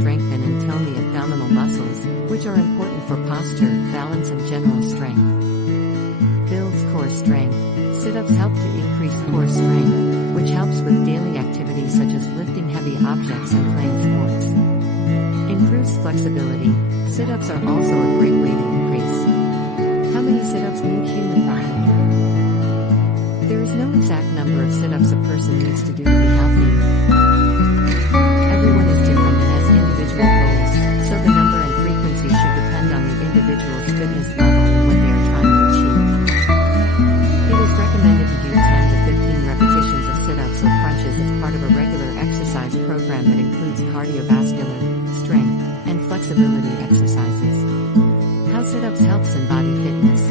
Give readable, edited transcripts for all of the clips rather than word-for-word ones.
strengthen and tone the abdominal muscles, which are important for posture, balance and general strength. Builds core strength. Sit-ups help to increase core strength, which helps with daily activities such as lifting heavy objects and playing sports. Improves flexibility. Sit-ups are also a great way to increase. How many sit-ups need human body? There is no exact number of sit-ups a person needs to do to be healthy. Everyone is different and has individual goals, so the number and frequency should depend on the individual's fitness level and what they are trying to achieve. It is recommended to do 10 to 15 repetitions of sit-ups or crunches as part of a regular exercise program that includes cardiovascular, strength, and flexibility exercises. How sit-ups helps in body fitness.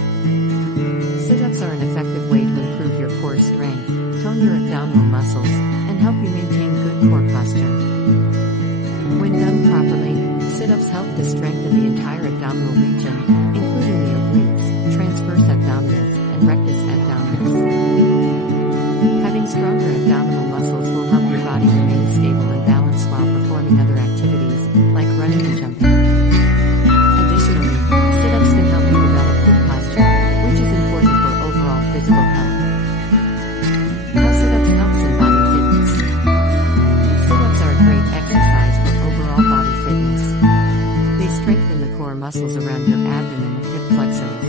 Sit-ups are an effective way to improve your core strength, tone your abdominal muscles, and help you maintain good core posture. When done properly, sit-ups help to strengthen the entire abdominal region, including the obliques, transverse abdominis, and rectus abdominis. Having stronger abdominal muscles will help your body remain stable and balanced while performing other activities, like running and jumping. Additionally, sit-ups can help you develop good posture, which is important for overall physical health. How sit-ups helps in body fitness. Sit-ups are a great exercise for overall body fitness. They strengthen the core muscles around your abdomen and hip flexors.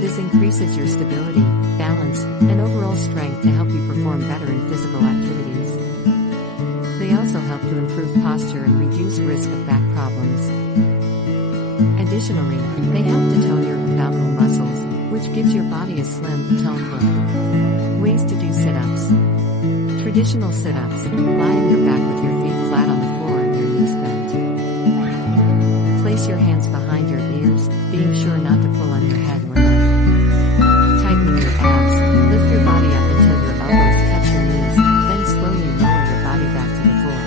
This increases your stability, balance, and overall strength to help you perform better in physical activities. They also help to improve posture and reduce risk of back problems. Additionally, they help to tone your abdominal muscles, which gives your body a slim, toned look. Ways to do sit-ups. Traditional sit-ups: lie on your back with your feet flat on the floor and your knees bent. Place your hands behind your ears, being sure not to pull on your head or neck. Tightening your abs, lift your body up until your elbows touch your knees, then slowly lower your body back to the floor.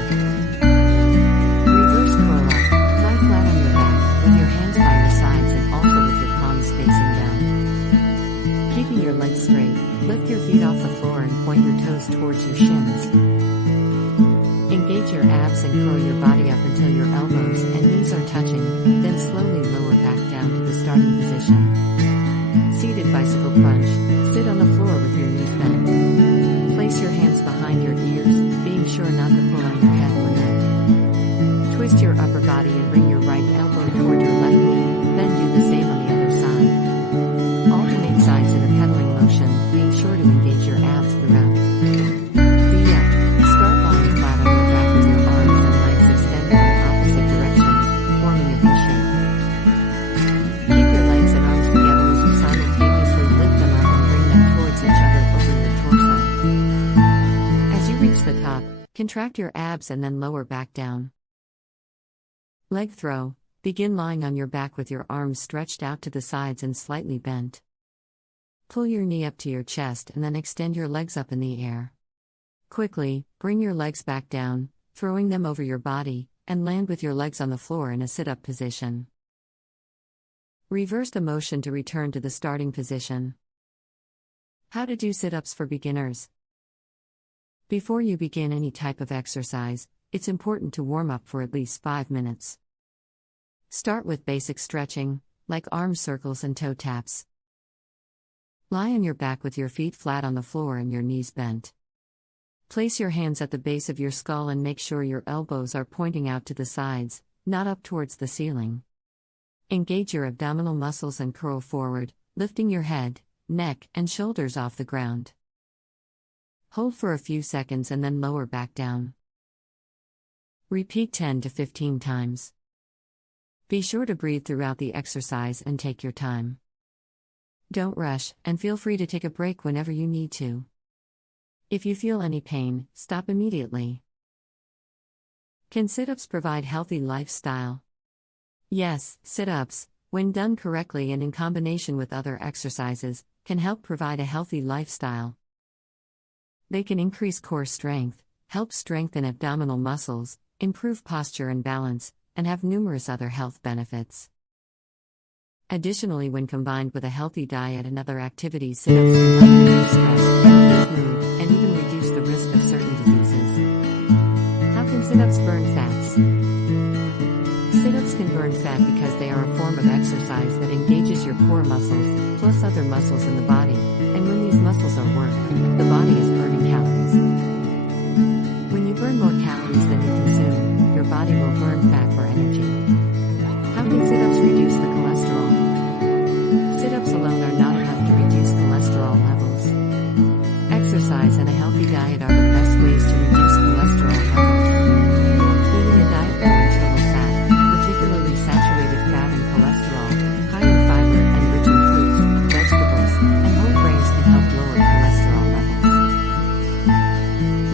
Reverse curl up, lie flat on your back, with your hands by your sides and also with your palms facing down. Keeping your legs straight, lift your feet off the floor and point your toes towards your shins. Engage your abs and curl your body up until your elbows and knees are touching, then slowly lower back down to the starting position. Seated bicycle crunch. Sit on the floor with your knees bent. Place your hands behind your ears, being sure not to pull on your head or neck. Twist your upper body and bring your right elbow toward your left knee, then do the same on the other side. Alternate sides in a pedaling motion, being sure to engage your abs throughout. V-up. Start lying flat on your back with your arms and legs extended in opposite directions, forming a V shape. Keep your legs and arms together as you simultaneously lift them up and bring them towards each other over your torso. As you reach the top, contract your abs and then lower back down. Leg throw. Begin lying on your back with your arms stretched out to the sides and slightly bent. Pull your knee up to your chest and then extend your legs up in the air. Quickly, bring your legs back down, throwing them over your body, and land with your legs on the floor in a sit-up position. Reverse the motion to return to the starting position. How to do sit-ups for beginners. Before you begin any type of exercise, it's important to warm up for at least 5 minutes. Start with basic stretching, like arm circles and toe taps. Lie on your back with your feet flat on the floor and your knees bent. Place your hands at the base of your skull and make sure your elbows are pointing out to the sides, not up towards the ceiling. Engage your abdominal muscles and curl forward, lifting your head, neck, and shoulders off the ground. Hold for a few seconds and then lower back down. Repeat 10 to 15 times. Be sure to breathe throughout the exercise and take your time. Don't rush, and feel free to take a break whenever you need to. If you feel any pain, stop immediately. Can sit-ups provide healthy lifestyle? Yes, sit-ups, when done correctly and in combination with other exercises, can help provide a healthy lifestyle. They can increase core strength, help strengthen abdominal muscles, improve posture and balance, and have numerous other health benefits. Additionally, when combined with a healthy diet and other activities, sit-ups can help reduce stress, improve mood, and even reduce the risk of certain diseases. How can sit-ups burn fats? Sit-ups can burn fat because they are a form of exercise that engages your core muscles, plus other muscles in the body, and when these muscles are working, the body is burning calories. When you burn more calories than you consume, your body will burn fat for energy. How can sit-ups reduce the cholesterol? Sit-ups alone are not enough to reduce cholesterol levels. Exercise and a healthy diet are the best ways to reduce cholesterol levels. Eating a diet low in total fat, particularly saturated fat and cholesterol, high in fiber and rich in fruits, vegetables, and whole grains can help lower cholesterol levels.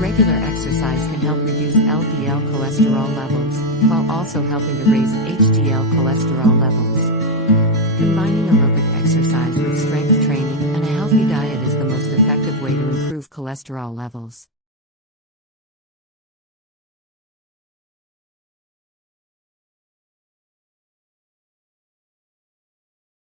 Regular exercise can help reduce LDL cholesterol levels, while also helping to raise HDL cholesterol levels. Combining aerobic exercise with strength training and a healthy diet is the most effective way to improve cholesterol levels.